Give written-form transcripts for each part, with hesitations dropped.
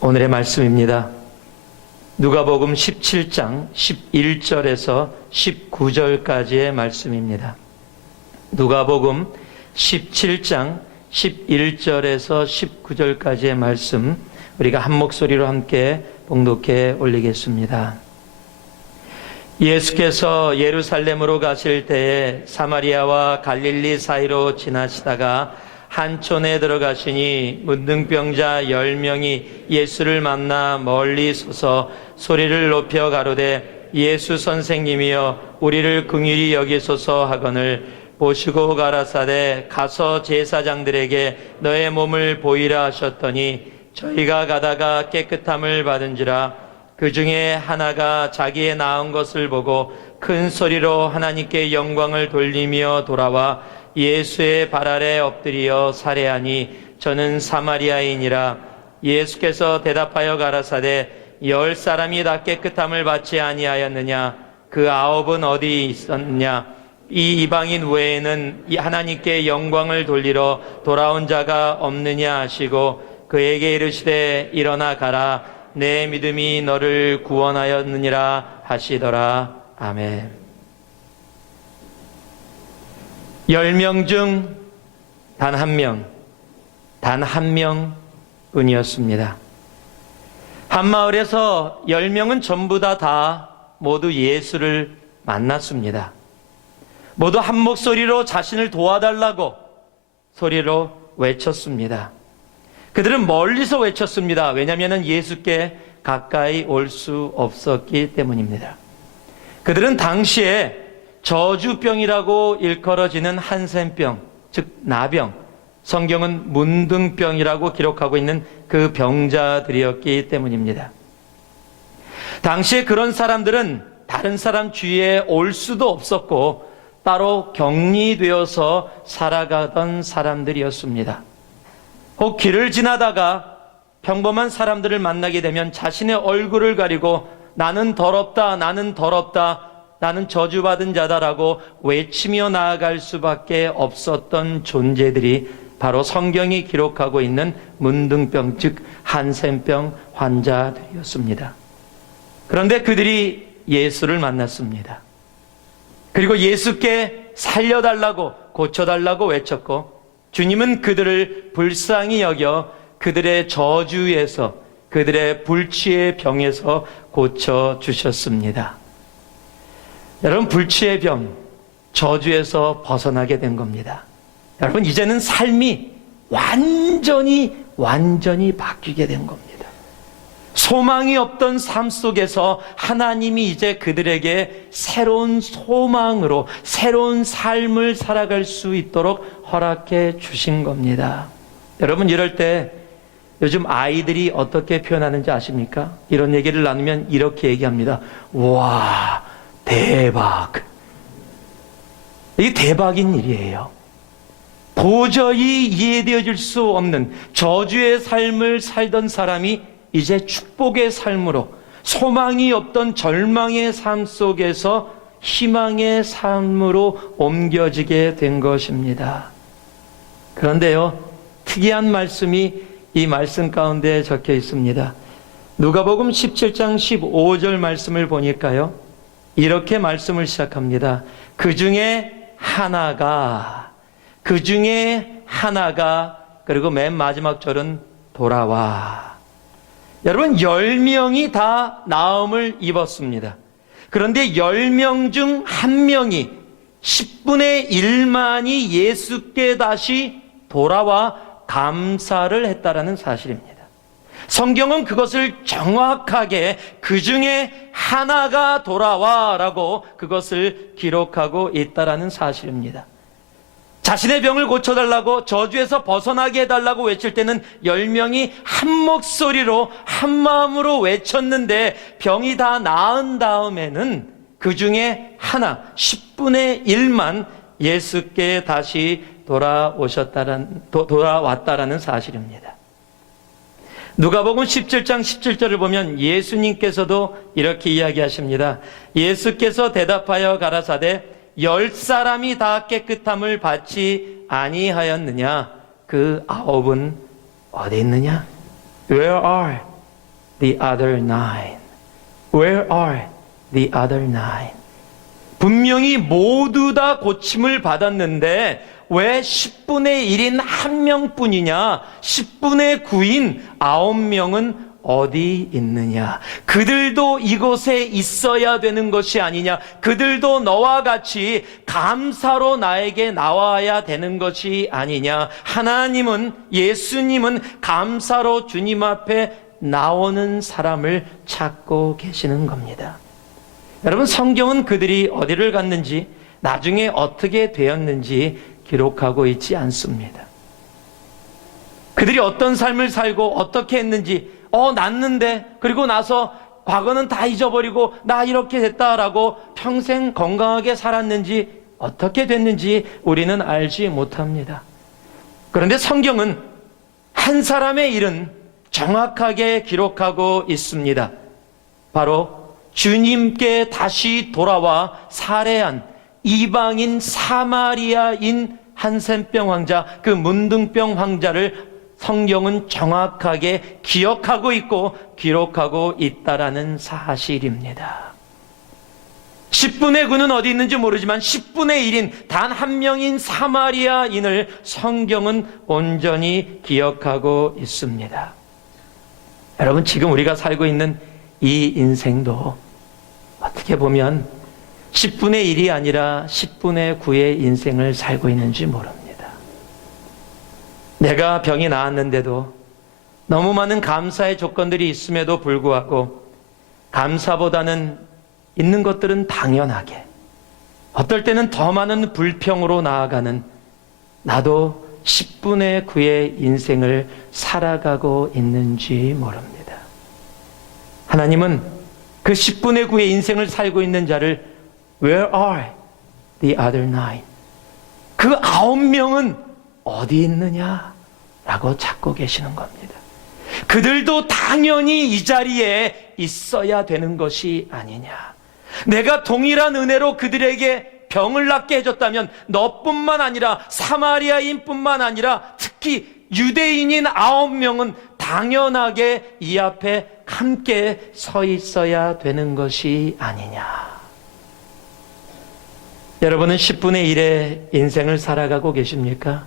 오늘의 말씀입니다. 누가복음 17장 11절에서 19절까지의 말씀입니다. 누가복음 17장 11절에서 19절까지의 말씀, 우리가 한 목소리로 함께 봉독해 올리겠습니다. 예수께서 예루살렘으로 가실 때에 사마리아와 갈릴리 사이로 지나시다가 한 촌에 들어가시니 문둥병자 10명이 예수를 만나 멀리 서서 소리를 높여 가로되 예수 선생님이여 우리를 긍휼히 여기소서 하거늘 보시고 가라사대 가서 제사장들에게 너의 몸을 보이라 하셨더니 저희가 가다가 깨끗함을 받은지라. 그 중에 하나가 자기의 나은 것을 보고 큰 소리로 하나님께 영광을 돌리며 돌아와 예수의 발 아래 엎드려 살해하니 저는 사마리아인이라. 예수께서 대답하여 가라사대 10사람이 다 깨끗함을 받지 아니하였느냐? 그 9은 어디 있었느냐? 이 이방인 외에는 하나님께 영광을 돌리러 돌아온 자가 없느냐 하시고 그에게 이르시되 일어나 가라. 내 믿음이 너를 구원하였느니라 하시더라. 아멘. 10명 중 단 한 명뿐이었습니다. 한 마을에서 10명은 전부 다 모두 예수를 만났습니다. 모두 한 목소리로 자신을 도와달라고 소리로 외쳤습니다. 그들은 멀리서 외쳤습니다. 왜냐하면 예수께 가까이 올 수 없었기 때문입니다. 그들은 당시에 저주병이라고 일컬어지는 한센병, 즉 나병, 성경은 문둥병이라고 기록하고 있는 그 병자들이었기 때문입니다. 당시에 그런 사람들은 다른 사람 주위에 올 수도 없었고 따로 격리되어서 살아가던 사람들이었습니다. 혹 길을 지나다가 평범한 사람들을 만나게 되면 자신의 얼굴을 가리고 나는 더럽다, 나는 더럽다, 나는 저주받은 자다라고 외치며 나아갈 수밖에 없었던 존재들이 바로 성경이 기록하고 있는 문둥병, 즉 한센병 환자들이었습니다. 그런데 그들이 예수를 만났습니다. 그리고 예수께 살려달라고, 고쳐달라고 외쳤고 주님은 그들을 불쌍히 여겨 그들의 저주에서, 그들의 불치의 병에서 고쳐주셨습니다. 여러분, 불치의 병, 저주에서 벗어나게 된 겁니다. 여러분, 이제는 삶이 완전히 바뀌게 된 겁니다. 소망이 없던 삶 속에서 하나님이 이제 그들에게 새로운 소망으로 새로운 삶을 살아갈 수 있도록 허락해 주신 겁니다. 여러분, 이럴 때 요즘 아이들이 어떻게 표현하는지 아십니까? 이런 얘기를 나누면 이렇게 얘기합니다. 와, 대박. 이게 대박인 일이에요. 도저히 이해되어질 수 없는 저주의 삶을 살던 사람이 이제 축복의 삶으로, 소망이 없던 절망의 삶 속에서 희망의 삶으로 옮겨지게 된 것입니다. 그런데요, 특이한 말씀이 이 말씀 가운데 적혀 있습니다. 누가복음 17장 15절 말씀을 보니까요, 이렇게 말씀을 시작합니다. 그 중에 하나가, 그리고 맨 마지막 절은 돌아와. 여러분, 10명이 다 나음을 입었습니다. 그런데 10명 중 1명이 10분의 1만이 예수께 다시 돌아와 감사를 했다라는 사실입니다. 성경은 그것을 정확하게 그 중에 하나가 돌아와라고 그것을 기록하고 있다라는 사실입니다. 자신의 병을 고쳐달라고, 저주에서 벗어나게 해달라고 외칠 때는 10명이 한 목소리로 한 마음으로 외쳤는데 병이 다 나은 다음에는 그 중에 하나, 10분의 1만 예수께 다시 돌아왔다라는 사실입니다. 누가복음 17장 17절을 보면 예수님께서도 이렇게 이야기하십니다. 예수께서 대답하여 가라사대 10사람이 다 깨끗함을 받지 아니하였느냐? 그 9은 어디 있느냐? Where are the other nine? Where are the other nine? 분명히 모두 다 고침을 받았는데 왜 10분의 1인 한 명뿐이냐? 10분의 9인 9명은 어디 있느냐? 그들도 이곳에 있어야 되는 것이 아니냐? 그들도 너와 같이 감사로 나에게 나와야 되는 것이 아니냐? 하나님은, 예수님은 감사로 주님 앞에 나오는 사람을 찾고 계시는 겁니다. 여러분, 성경은 그들이 어디를 갔는지, 나중에 어떻게 되었는지 기록하고 있지 않습니다. 그들이 어떤 삶을 살고 어떻게 했는지, 났는데, 그리고 나서 과거는 다 잊어버리고 나 이렇게 됐다라고 평생 건강하게 살았는지 어떻게 됐는지 우리는 알지 못합니다. 그런데 성경은 한 사람의 일은 정확하게 기록하고 있습니다. 바로 주님께 다시 돌아와 살해한 이방인 사마리아인 한센병 황자, 그 문둥병 황자를 성경은 정확하게 기억하고 있고 기록하고 있다라는 사실입니다. 10분의 9는 어디 있는지 모르지만 10분의 1인 단 한 명인 사마리아인을 성경은 온전히 기억하고 있습니다. 여러분, 지금 우리가 살고 있는 이 인생도 어떻게 보면 10분의 1이 아니라 10분의 9의 인생을 살고 있는지 모릅니다. 내가 병이 나았는데도 너무 많은 감사의 조건들이 있음에도 불구하고 감사보다는 있는 것들은 당연하게, 어떨 때는 더 많은 불평으로 나아가는 나도 10분의 9의 인생을 살아가고 있는지 모릅니다. 하나님은 그 10분의 9의 인생을 살고 있는 자를 Where are the other nine? 그 9명은 어디 있느냐? 라고 찾고 계시는 겁니다. 그들도 당연히 이 자리에 있어야 되는 것이 아니냐. 내가 동일한 은혜로 그들에게 병을 낫게 해줬다면 너뿐만 아니라 사마리아인뿐만 아니라 특히 유대인인 9명은 당연하게 이 앞에 함께 서 있어야 되는 것이 아니냐. 여러분은 10분의 1의 인생을 살아가고 계십니까?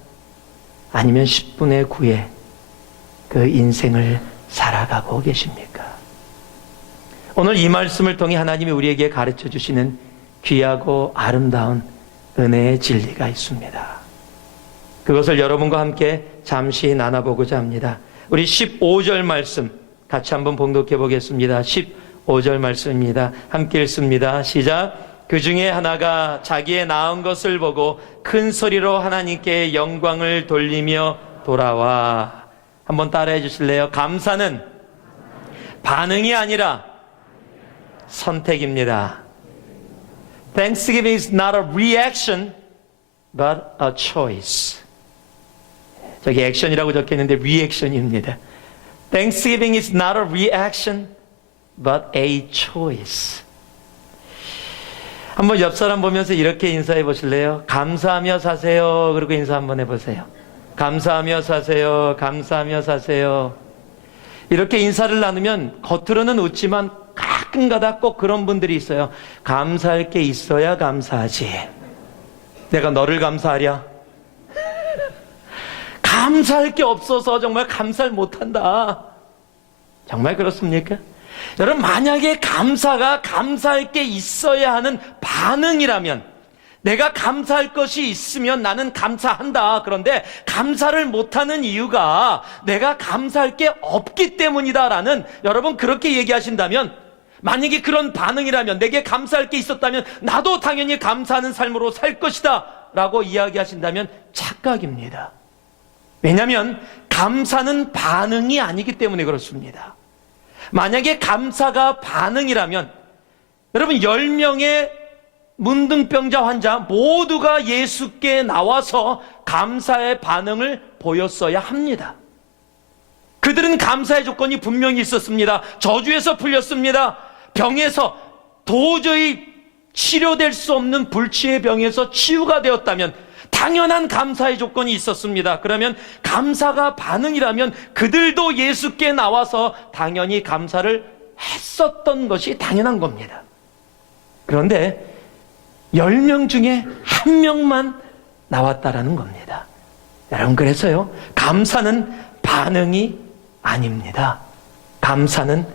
아니면 10분의 9의 그 인생을 살아가고 계십니까? 오늘 이 말씀을 통해 하나님이 우리에게 가르쳐 주시는 귀하고 아름다운 은혜의 진리가 있습니다. 그것을 여러분과 함께 잠시 나눠보고자 합니다. 우리 15절 말씀 같이 한번 봉독해 보겠습니다. 15절 말씀입니다. 함께 읽습니다. 시작. 그 중에 하나가 자기의 낳은 것을 보고 큰 소리로 하나님께 영광을 돌리며 돌아와. 한번 따라해 주실래요? 감사는 반응이 아니라 선택입니다. Thanksgiving is not a reaction, but a choice. 저기 액션이라고 적혀있는데 리액션입니다. Thanksgiving is not a reaction, but a choice. 한번 옆 사람 보면서 이렇게 인사해 보실래요? 감사하며 사세요. 그리고 인사 한번 해보세요. 감사하며 사세요. 감사하며 사세요. 이렇게 인사를 나누면 겉으로는 웃지만 가끔가다 꼭 그런 분들이 있어요. 감사할 게 있어야 감사하지. 내가 너를 감사하랴? 감사할 게 없어서 정말 감사를 못한다. 정말 그렇습니까? 여러분, 만약에 감사가 감사할 게 있어야 하는 반응이라면, 내가 감사할 것이 있으면 나는 감사한다. 그런데 감사를 못하는 이유가 내가 감사할 게 없기 때문이다라는, 여러분 그렇게 얘기하신다면, 만약에 그런 반응이라면, 내게 감사할 게 있었다면 나도 당연히 감사하는 삶으로 살 것이다 라고 이야기하신다면 착각입니다. 왜냐하면 감사는 반응이 아니기 때문에 그렇습니다. 만약에 감사가 반응이라면, 여러분 10명의 문둥병자 환자 모두가 예수께 나와서 감사의 반응을 보였어야 합니다. 그들은 감사의 조건이 분명히 있었습니다. 저주에서 풀렸습니다. 병에서 도저히 치료될 수 없는 불치의 병에서 치유가 되었다면, 당연한 감사의 조건이 있었습니다. 그러면 감사가 반응이라면 그들도 예수께 나와서 당연히 감사를 했었던 것이 당연한 겁니다. 그런데 10명 중에 1명만 나왔다라는 겁니다. 여러분, 그래서요, 감사는 반응이 아닙니다. 감사는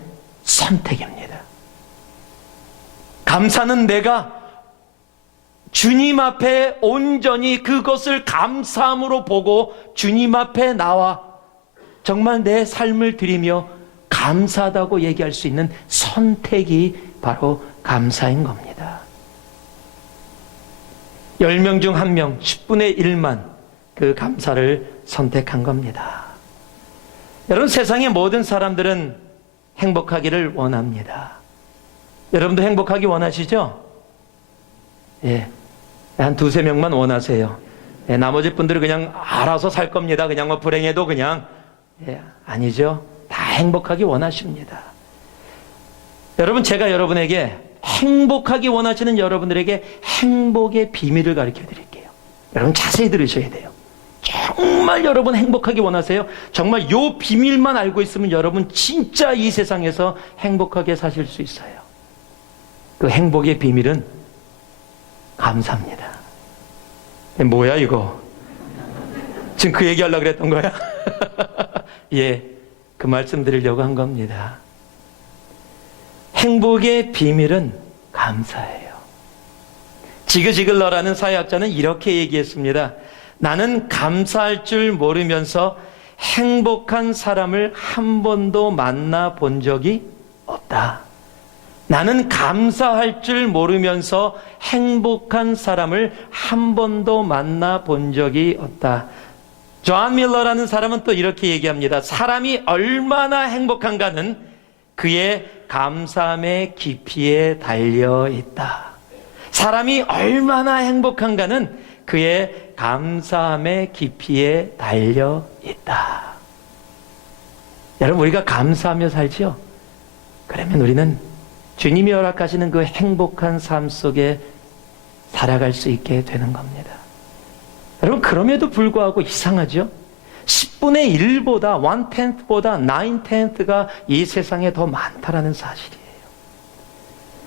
선택입니다. 감사는 내가 주님 앞에 온전히 그것을 감사함으로 보고 주님 앞에 나와 정말 내 삶을 드리며 감사하다고 얘기할 수 있는 선택이 바로 감사인 겁니다. 10명 중 1명, 10분의 1만 그 감사를 선택한 겁니다. 여러분, 세상의 모든 사람들은 행복하기를 원합니다. 여러분도 행복하기 원하시죠? 예. 한 2-3명만 원하세요. 예, 나머지 분들은 그냥 알아서 살 겁니다. 그냥 뭐 불행해도 그냥. 예, 아니죠. 다 행복하기 원하십니다. 여러분, 제가 여러분에게 행복하기 원하시는 여러분들에게 행복의 비밀을 가르쳐 드릴게요. 여러분, 자세히 들으셔야 돼요. 정말 여러분 행복하기 원하세요? 정말 요 비밀만 알고 있으면 여러분 진짜 이 세상에서 행복하게 사실 수 있어요. 그 행복의 비밀은 감사합니다. 뭐야 이거? 지금 그 얘기하려고 그랬던 거야? 예, 그 말씀 드리려고 한 겁니다. 행복의 비밀은 감사예요. 지그지글러라는 사회학자는 이렇게 얘기했습니다. 나는 감사할 줄 모르면서 행복한 사람을 한 번도 만나본 적이 없다. 나는 감사할 줄 모르면서 행복한 사람을 한 번도 만나본 적이 없다. 존 밀러라는 사람은 또 이렇게 얘기합니다. 사람이 얼마나 행복한가는 그의 감사함의 깊이에 달려 있다. 사람이 얼마나 행복한가는 그의 감사함의 깊이에 달려 있다. 여러분, 우리가 감사하며 살지요? 그러면 우리는 주님이 허락하시는 그 행복한 삶 속에 살아갈 수 있게 되는 겁니다. 여러분, 그럼에도 불구하고 이상하죠? 10분의 1보다 1/10보다 9/10가 이 세상에 더 많다라는 사실이에요.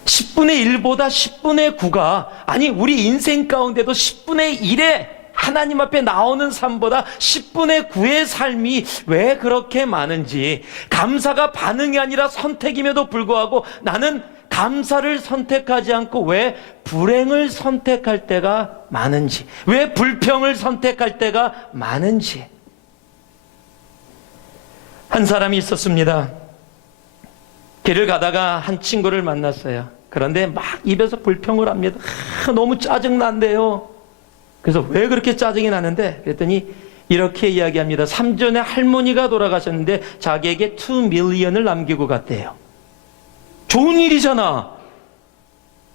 10분의 1보다 10분의 9가 아니 우리 인생 가운데도 10분의 1의 하나님 앞에 나오는 삶보다 10분의 9의 삶이 왜 그렇게 많은지, 감사가 반응이 아니라 선택임에도 불구하고 나는 감사를 선택하지 않고 왜 불행을 선택할 때가 많은지, 왜 불평을 선택할 때가 많은지. 한 사람이 있었습니다. 길을 가다가 한 친구를 만났어요. 그런데 막 입에서 불평을 합니다. 너무 짜증난대요. 그래서 왜 그렇게 짜증이 나는데? 그랬더니 이렇게 이야기합니다. 3주 전에 할머니가 돌아가셨는데 자기에게 2 밀리언을 남기고 갔대요. 좋은 일이잖아.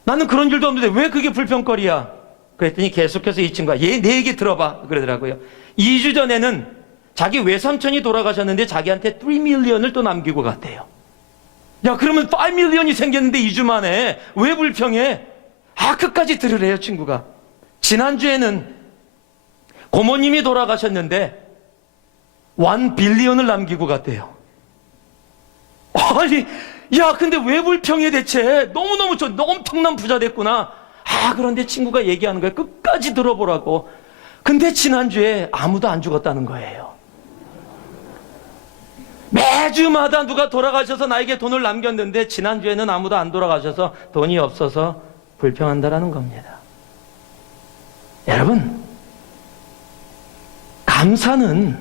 나는 그런 일도 없는데 왜 그게 불평거리야? 그랬더니 계속해서 이 친구가 내 얘기 들어봐 그러더라고요. 2주 전에는 자기 외삼촌이 돌아가셨는데 자기한테 3 밀리언을 또 남기고 갔대요. 야, 그러면 5 밀리언이 생겼는데 2주 만에 왜 불평해? 끝까지 들으래요, 친구가. 지난주에는 고모님이 돌아가셨는데 1 빌리언을 남기고 갔대요. 아니, 야, 근데 왜 불평해 대체? 너무너무 엄청난 부자 됐구나. 그런데 친구가 얘기하는 거예요. 끝까지 들어보라고. 근데 지난주에 아무도 안 죽었다는 거예요. 매주마다 누가 돌아가셔서 나에게 돈을 남겼는데 지난주에는 아무도 안 돌아가셔서 돈이 없어서 불평한다라는 겁니다. 여러분, 감사는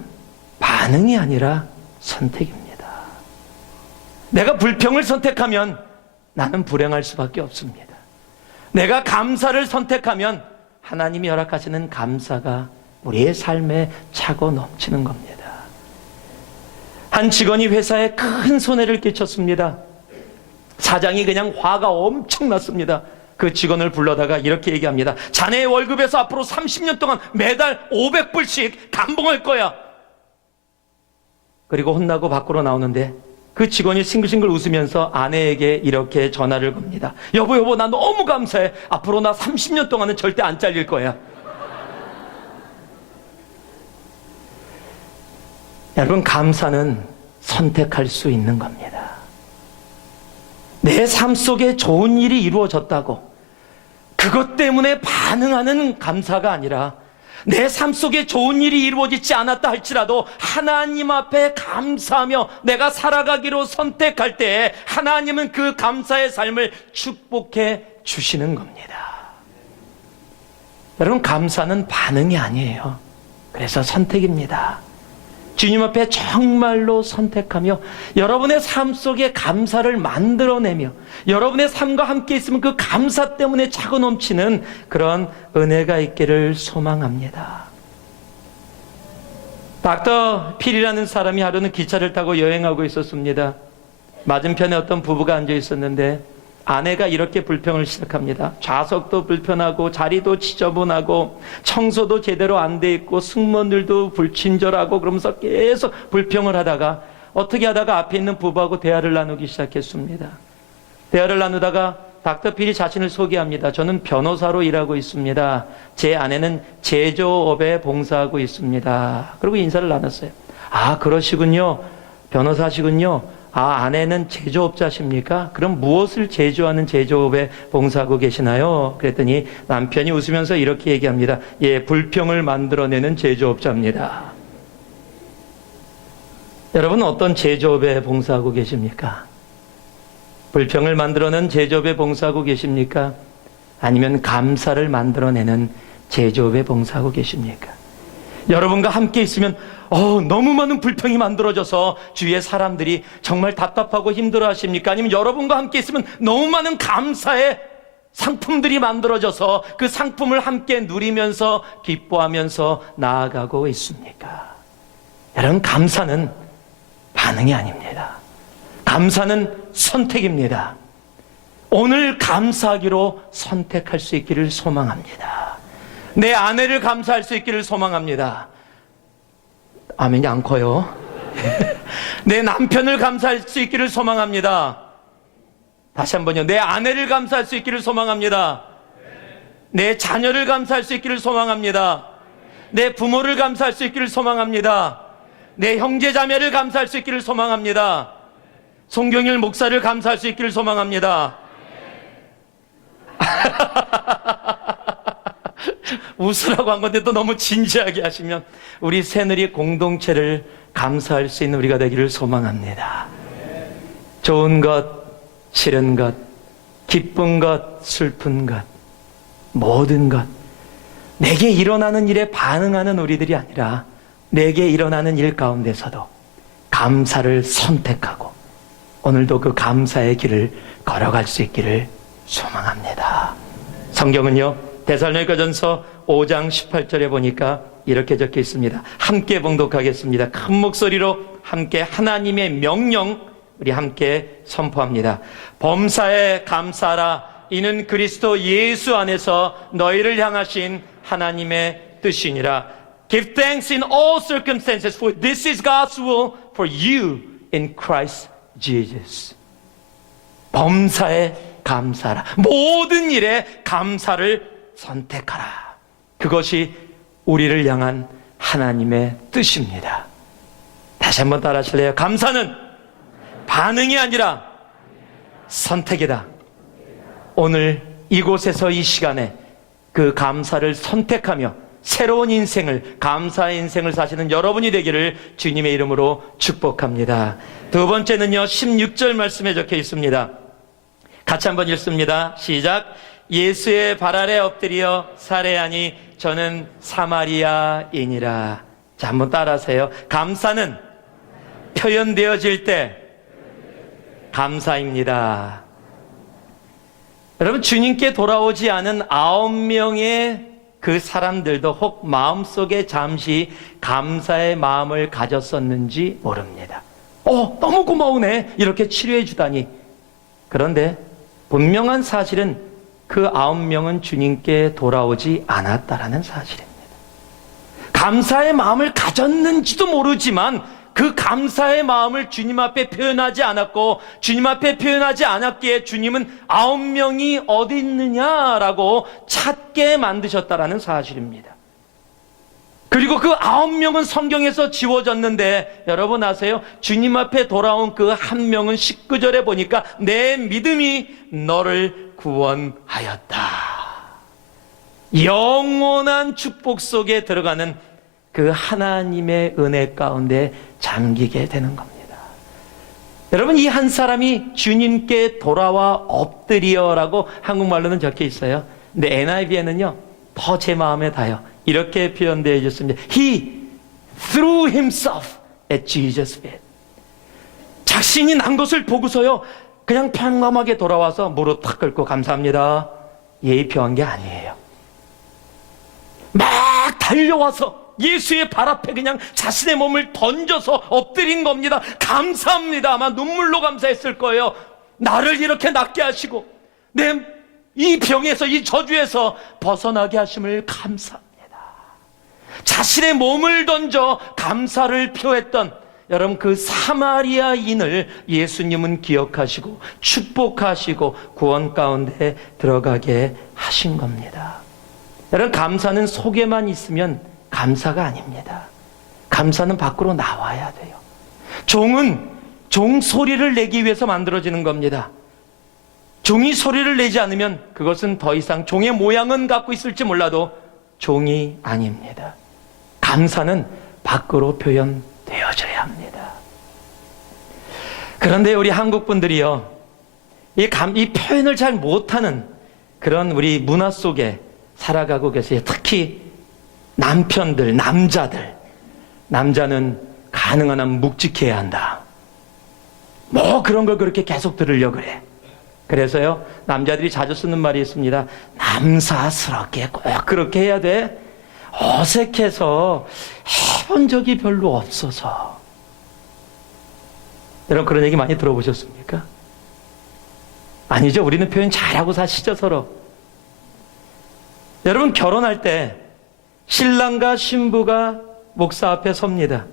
반응이 아니라 선택입니다. 내가 불평을 선택하면 나는 불행할 수밖에 없습니다. 내가 감사를 선택하면 하나님이 허락하시는 감사가 우리의 삶에 차고 넘치는 겁니다. 한 직원이 회사에 큰 손해를 끼쳤습니다. 사장이 그냥 화가 엄청 났습니다. 그 직원을 불러다가 이렇게 얘기합니다. 자네의 월급에서 앞으로 30년 동안 매달 500불씩 감봉할 거야. 그리고 혼나고 밖으로 나오는데 그 직원이 싱글싱글 웃으면서 아내에게 이렇게 전화를 겁니다. 여보, 나 너무 감사해. 앞으로 나 30년 동안은 절대 안 잘릴 거야. 여러분, 감사는 선택할 수 있는 겁니다. 내 삶 속에 좋은 일이 이루어졌다고 그것 때문에 반응하는 감사가 아니라, 내 삶 속에 좋은 일이 이루어지지 않았다 할지라도 하나님 앞에 감사하며 내가 살아가기로 선택할 때 하나님은 그 감사의 삶을 축복해 주시는 겁니다. 여러분, 감사는 반응이 아니에요. 그래서 선택입니다. 주님 앞에 정말로 선택하며 여러분의 삶 속에 감사를 만들어내며 여러분의 삶과 함께 있으면 그 감사 때문에 차고 넘치는 그런 은혜가 있기를 소망합니다. 닥터 필이라는 사람이 하루는 기차를 타고 여행하고 있었습니다. 맞은편에 어떤 부부가 앉아 있었는데 아내가 이렇게 불평을 시작합니다. 좌석도 불편하고 자리도 지저분하고 청소도 제대로 안 돼 있고 승무원들도 불친절하고 그러면서 계속 불평을 하다가 어떻게 하다가 앞에 있는 부부하고 대화를 나누기 시작했습니다. 대화를 나누다가 닥터 필이 자신을 소개합니다. 저는 변호사로 일하고 있습니다. 제 아내는 제조업에 봉사하고 있습니다. 그리고 인사를 나눴어요. 아, 그러시군요. 변호사시군요. 아, 아내는 제조업자십니까? 그럼 무엇을 제조하는 제조업에 봉사하고 계시나요? 그랬더니 남편이 웃으면서 이렇게 얘기합니다. 예, 불평을 만들어내는 제조업자입니다. 여러분, 어떤 제조업에 봉사하고 계십니까? 불평을 만들어내는 제조업에 봉사하고 계십니까? 아니면 감사를 만들어내는 제조업에 봉사하고 계십니까? 여러분과 함께 있으면 너무 많은 불평이 만들어져서 주위의 사람들이 정말 답답하고 힘들어 하십니까? 아니면 여러분과 함께 있으면 너무 많은 감사의 상품들이 만들어져서 그 상품을 함께 누리면서 기뻐하면서 나아가고 있습니까? 여러분, 감사는 반응이 아닙니다. 감사는 선택입니다. 오늘 감사하기로 선택할 수 있기를 소망합니다. 내 아내를 감사할 수 있기를 소망합니다. 아멘이 안 커요. 내 남편을 감사할 수 있기를 소망합니다. 다시 한번요. 내 아내를 감사할 수 있기를 소망합니다. 내 자녀를 감사할 수 있기를 소망합니다. 내 부모를 감사할 수 있기를 소망합니다. 내 형제자매를 감사할 수 있기를 소망합니다. 송경일 목사를 감사할 수 있기를 소망합니다. 웃으라고 한 건데 또 너무 진지하게 하시면 우리 새누리 공동체를 감사할 수 있는 우리가 되기를 소망합니다. 좋은 것, 싫은 것, 기쁜 것, 슬픈 것, 모든 것, 내게 일어나는 일에 반응하는 우리들이 아니라 내게 일어나는 일 가운데서도 감사를 선택하고 오늘도 그 감사의 길을 걸어갈 수 있기를 소망합니다. 성경은요, 데살로니가전서 5장 18절에 보니까 이렇게 적혀 있습니다. 함께 봉독하겠습니다. 큰 목소리로 함께 하나님의 명령 우리 함께 선포합니다. 범사에 감사하라. 이는 그리스도 예수 안에서 너희를 향하신 하나님의 뜻이니라. Give thanks in all circumstances, for this is God's will for you in Christ Jesus. 범사에 감사하라. 모든 일에 감사를 선택하라. 그것이 우리를 향한 하나님의 뜻입니다. 다시 한번 따라 하실래요? 감사는 반응이 아니라 선택이다. 오늘 이곳에서 이 시간에 그 감사를 선택하며 새로운 인생을, 감사의 인생을 사시는 여러분이 되기를 주님의 이름으로 축복합니다. 두 번째는요, 16절 말씀에 적혀 있습니다. 같이 한번 읽습니다. 시작. 예수의 발 아래 엎드려 살해하니 저는 사마리아인이라. 자, 한번 따라하세요. 감사는 표현되어질 때 감사입니다. 여러분, 주님께 돌아오지 않은 9명의 그 사람들도 혹 마음속에 잠시 감사의 마음을 가졌었는지 모릅니다. 너무 고마우네. 이렇게 치료해 주다니. 그런데 분명한 사실은 그 9명은 주님께 돌아오지 않았다라는 사실입니다. 감사의 마음을 가졌는지도 모르지만 그 감사의 마음을 주님 앞에 표현하지 않았고 주님 앞에 표현하지 않았기에 주님은 9명이 어디 있느냐라고 찾게 만드셨다라는 사실입니다. 그리고 그 9명은 성경에서 지워졌는데 여러분 아세요? 주님 앞에 돌아온 그 한 명은 19절에 보니까 내 믿음이 너를 구원하였다. 영원한 축복 속에 들어가는 그 하나님의 은혜 가운데 잠기게 되는 겁니다. 여러분, 이 한 사람이 주님께 돌아와 엎드리어라고 한국말로는 적혀 있어요. 근데 NIV에는요 더 제 마음에 닿아요. 이렇게 표현되어 있습니다. He threw himself at Jesus' feet. 자신이 난 것을 보고서요 그냥 평범하게 돌아와서 무릎 탁 꿇고 감사합니다 예의 표한 게 아니에요. 막 달려와서 예수의 발 앞에 그냥 자신의 몸을 던져서 엎드린 겁니다. 감사합니다. 아마 눈물로 감사했을 거예요. 나를 이렇게 낫게 하시고 내 이 병에서, 이 저주에서 벗어나게 하심을 감사합니다. 자신의 몸을 던져 감사를 표했던 여러분 그 사마리아인을 예수님은 기억하시고 축복하시고 구원 가운데 들어가게 하신 겁니다. 여러분, 감사는 속에만 있으면 감사가 아닙니다. 감사는 밖으로 나와야 돼요. 종은 종 소리를 내기 위해서 만들어지는 겁니다. 종이 소리를 내지 않으면 그것은 더 이상 종의 모양은 갖고 있을지 몰라도 종이 아닙니다. 감사는 밖으로 표현되어져야 합니다. 그런데 우리 한국 분들이요, 이 표현을 잘 못하는 그런 우리 문화 속에 살아가고 계세요. 특히 남편들, 남자는 가능한 한 묵직해야 한다. 뭐 그런 걸 그렇게 계속 들으려고 그래. 그래서요, 남자들이 자주 쓰는 말이 있습니다. 남사스럽게 꼭 그렇게 해야 돼. 어색해서 해본 적이 별로 없어서. 여러분, 그런 얘기 많이 들어보셨습니까? 아니죠. 우리는 표현 잘하고 사시죠, 서로. 여러분, 결혼할 때 신랑과 신부가 목사 앞에 섭니다.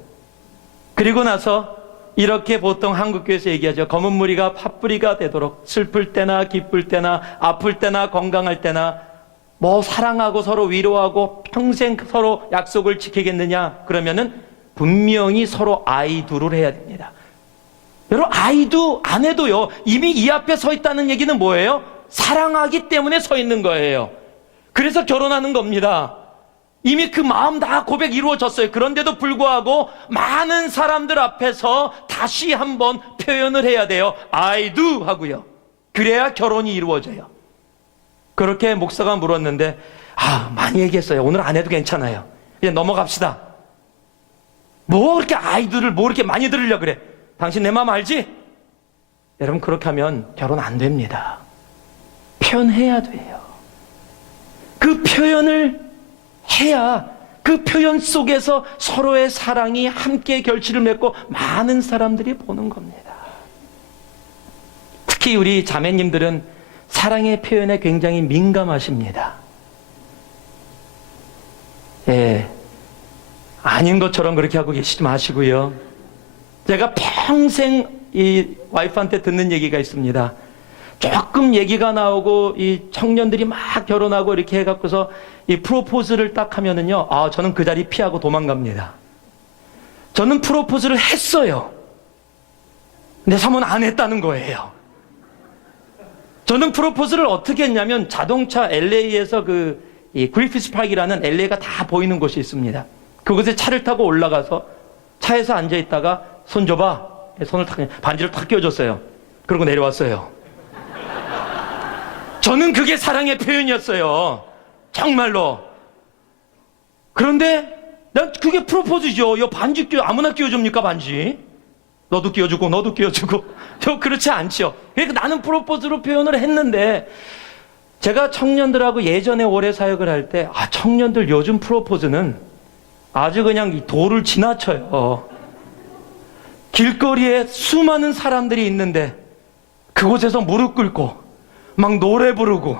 그리고 나서 이렇게 보통 한국교회에서 얘기하죠. 검은 무리가 팥뿌리가 되도록 슬플 때나 기쁠 때나 아플 때나 건강할 때나 뭐 사랑하고 서로 위로하고 평생 서로 약속을 지키겠느냐? 그러면은 분명히 서로 아이두를 해야 됩니다. 여러분, 아이두 안 해도요, 이미 이 앞에 서 있다는 얘기는 뭐예요? 사랑하기 때문에 서 있는 거예요. 그래서 결혼하는 겁니다. 이미 그 마음 다 고백 이루어졌어요. 그런데도 불구하고 많은 사람들 앞에서 다시 한번 표현을 해야 돼요. I do 하고요. 그래야 결혼이 이루어져요. 그렇게 목사가 물었는데, 많이 얘기했어요. 오늘 안 해도 괜찮아요. 이제 넘어갑시다. 뭐 그렇게 I do를 뭐 그렇게 많이 들으려고 그래? 당신 내 마음 알지? 여러분, 그렇게 하면 결혼 안 됩니다. 표현해야 돼요. 그 표현을 해야 그 표현 속에서 서로의 사랑이 함께 결실을 맺고 많은 사람들이 보는 겁니다. 특히 우리 자매님들은 사랑의 표현에 굉장히 민감하십니다. 아닌 것처럼 그렇게 하고 계시지 마시고요. 제가 평생 이 와이프한테 듣는 얘기가 있습니다. 조금 얘기가 나오고 이 청년들이 막 결혼하고 이렇게 해갖고서 이 프로포즈를 딱 하면은요, 저는 그 자리 피하고 도망갑니다. 저는 프로포즈를 했어요. 근데 사모는 안 했다는 거예요. 저는 프로포즈를 어떻게 했냐면 자동차 LA에서 이 그리피스 파크라는 LA가 다 보이는 곳이 있습니다. 그곳에 차를 타고 올라가서 차에서 앉아 있다가 손 줘봐. 손을 탁 반지를 탁 끼워줬어요. 그러고 내려왔어요. 저는 그게 사랑의 표현이었어요. 정말로. 그런데 난 그게 프로포즈죠. 요 반지 아무나 끼워줍니까, 반지? 너도 끼워주고 너도 끼워주고. 그렇지 않죠. 그러니까 나는 프로포즈로 표현을 했는데, 제가 청년들하고 예전에 오래 사역을 할 때, 청년들 요즘 프로포즈는 아주 그냥 이 도를 지나쳐요. 길거리에 수많은 사람들이 있는데 그곳에서 무릎 꿇고 막 노래 부르고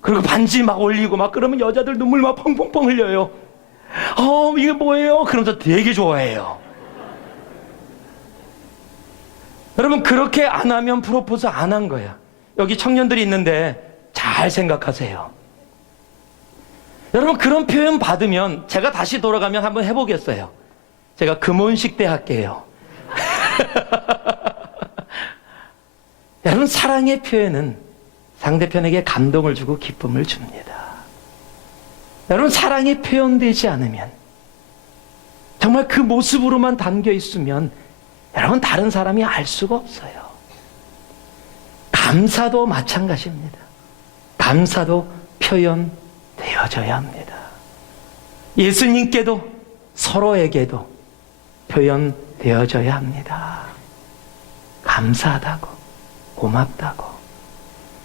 그리고 반지 막 올리고 막 그러면 여자들 눈물 막 펑펑펑 흘려요. 이게 뭐예요? 그러면서 되게 좋아해요. 여러분, 그렇게 안 하면 프로포즈 안 한 거야. 여기 청년들이 있는데 잘 생각하세요. 여러분, 그런 표현 받으면 제가 다시 돌아가면 한번 해보겠어요. 제가 금혼식 때 할게요. 여러분, 사랑의 표현은 상대편에게 감동을 주고 기쁨을 줍니다. 여러분, 사랑이 표현되지 않으면, 정말 그 모습으로만 담겨 있으면 여러분, 다른 사람이 알 수가 없어요. 감사도 마찬가지입니다. 감사도 표현되어져야 합니다. 예수님께도 서로에게도 표현되어져야 합니다. 감사하다고, 고맙다고,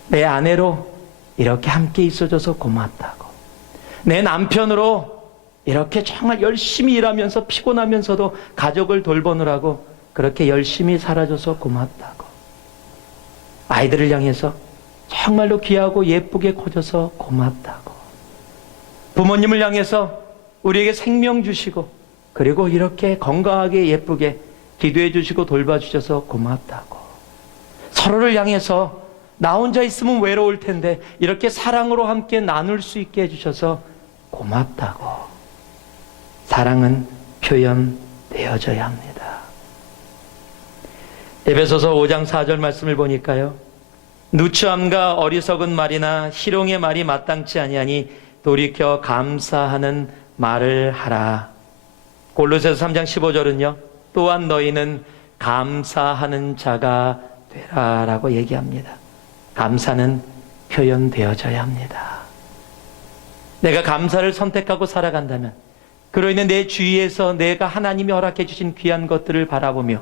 내 아내로 이렇게 함께 있어줘서 고맙다고, 내 남편으로 이렇게 정말 열심히 일하면서 피곤하면서도 가족을 돌보느라고 그렇게 열심히 살아줘서 고맙다고, 아이들을 향해서 정말로 귀하고 예쁘게 커져서 고맙다고, 부모님을 향해서 우리에게 생명 주시고 그리고 이렇게 건강하게 예쁘게 기도해 주시고 돌봐주셔서 고맙다고, 서로를 향해서 나 혼자 있으면 외로울 텐데 이렇게 사랑으로 함께 나눌 수 있게 해주셔서 고맙다고. 사랑은 표현되어져야 합니다. 에베소서 5장 4절 말씀을 보니까요, 누추함과 어리석은 말이나 희롱의 말이 마땅치 아니하니 돌이켜 감사하는 말을 하라. 골로새서 3장 15절은요, 또한 너희는 감사하는 자가 되라 라고 얘기합니다. 감사는 표현되어져야 합니다. 내가 감사를 선택하고 살아간다면, 그로 인해 내 주위에서 내가 하나님이 허락해 주신 귀한 것들을 바라보며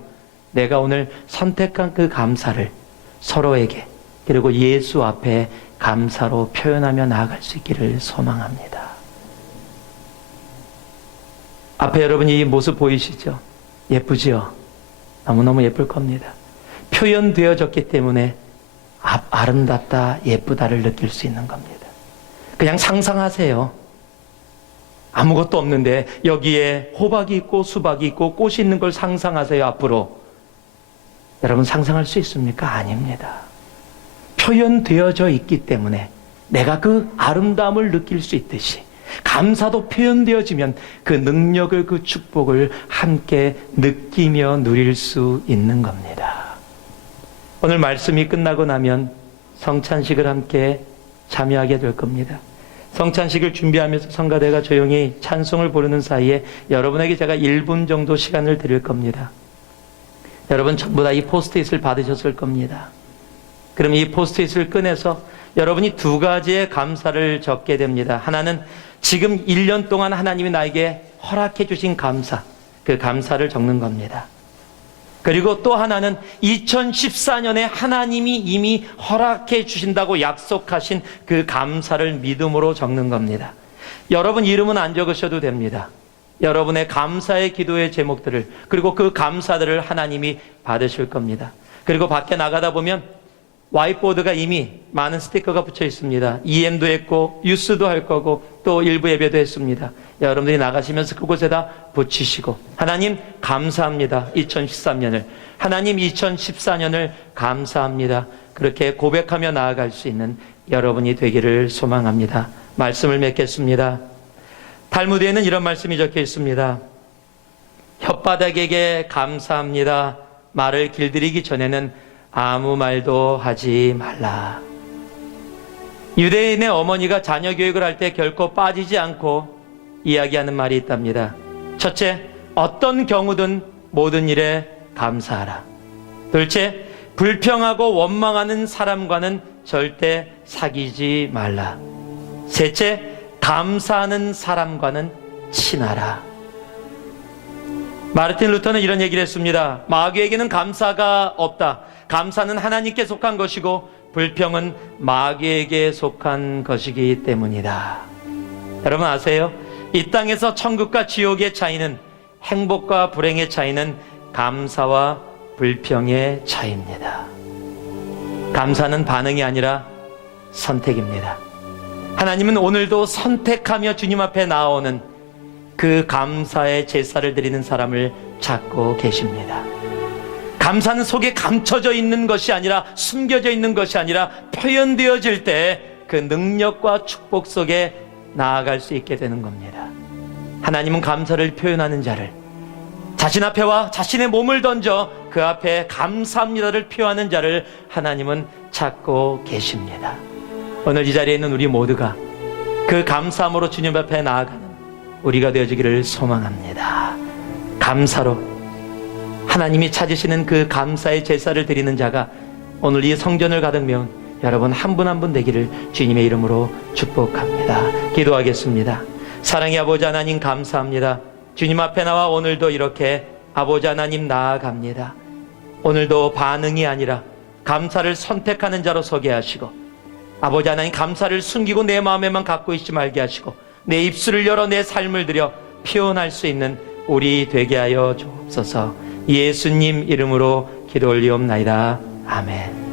내가 오늘 선택한 그 감사를 서로에게 그리고 예수 앞에 감사로 표현하며 나아갈 수 있기를 소망합니다. 앞에 여러분 이 모습 보이시죠? 예쁘지요? 너무너무 예쁠 겁니다. 표현되어졌기 때문에 아름답다, 예쁘다를 느낄 수 있는 겁니다. 그냥 상상하세요. 아무것도 없는데 여기에 호박이 있고 수박이 있고 꽃이 있는 걸 상상하세요. 앞으로 여러분 상상할 수 있습니까? 아닙니다. 표현되어져 있기 때문에 내가 그 아름다움을 느낄 수 있듯이 감사도 표현되어지면 그 능력을, 그 축복을 함께 느끼며 누릴 수 있는 겁니다. 오늘 말씀이 끝나고 나면 성찬식을 함께 참여하게 될 겁니다. 성찬식을 준비하면서 성가대가 조용히 찬송을 부르는 사이에 여러분에게 제가 1분 정도 시간을 드릴 겁니다. 여러분 전부 다 이 포스트잇을 받으셨을 겁니다. 그럼 이 포스트잇을 꺼내서 여러분이 두 가지의 감사를 적게 됩니다. 하나는 지금 1년 동안 하나님이 나에게 허락해 주신 감사, 그 감사를 적는 겁니다. 그리고 또 하나는 2014년에 하나님이 이미 허락해 주신다고 약속하신 그 감사를 믿음으로 적는 겁니다. 여러분 이름은 안 적으셔도 됩니다. 여러분의 감사의 기도의 제목들을, 그리고 그 감사들을 하나님이 받으실 겁니다. 그리고 밖에 나가다 보면 와이트보드가 이미 많은 스티커가 붙여 있습니다. EM도 했고 유스도 할 거고 또 일부 예배도 했습니다. 여러분들이 나가시면서 그곳에다 붙이시고, 하나님 감사합니다. 2013년을, 하나님 2014년을 감사합니다. 그렇게 고백하며 나아갈 수 있는 여러분이 되기를 소망합니다. 말씀을 맺겠습니다. 탈무드에는 이런 말씀이 적혀 있습니다. 혓바닥에게 감사합니다. 말을 길들이기 전에는 아무 말도 하지 말라. 유대인의 어머니가 자녀 교육을 할 때 결코 빠지지 않고 이야기하는 말이 있답니다. 첫째, 어떤 경우든 모든 일에 감사하라. 둘째, 불평하고 원망하는 사람과는 절대 사귀지 말라. 셋째, 감사하는 사람과는 친하라. 마르틴 루터는 이런 얘기를 했습니다. 마귀에게는 감사가 없다. 감사는 하나님께 속한 것이고 불평은 마귀에게 속한 것이기 때문이다. 여러분 아세요? 이 땅에서 천국과 지옥의 차이는, 행복과 불행의 차이는 감사와 불평의 차이입니다. 감사는 반응이 아니라 선택입니다. 하나님은 오늘도 선택하며 주님 앞에 나오는 그 감사의 제사를 드리는 사람을 찾고 계십니다. 감사는 속에 감춰져 있는 것이 아니라, 숨겨져 있는 것이 아니라 표현되어질 때 그 능력과 축복 속에 나아갈 수 있게 되는 겁니다. 하나님은 감사를 표현하는 자를, 자신 앞에와 자신의 몸을 던져 그 앞에 감사합니다를 표하는 자를 하나님은 찾고 계십니다. 오늘 이 자리에 있는 우리 모두가 그 감사함으로 주님 앞에 나아가는 우리가 되어지기를 소망합니다. 감사로 하나님이 찾으시는 그 감사의 제사를 드리는 자가 오늘 이 성전을 가득 메운 여러분 한 분 한 분 되기를 주님의 이름으로 축복합니다. 기도하겠습니다. 사랑의 아버지 하나님, 감사합니다. 주님 앞에 나와 오늘도 이렇게 아버지 하나님 나아갑니다. 오늘도 반응이 아니라 감사를 선택하는 자로 서게 하시고, 아버지 하나님, 감사를 숨기고 내 마음에만 갖고 있지 말게 하시고, 내 입술을 열어 내 삶을 들여 표현할 수 있는 우리 되게 하여 주옵소서. 예수님 이름으로 기도 올리옵나이다. 아멘.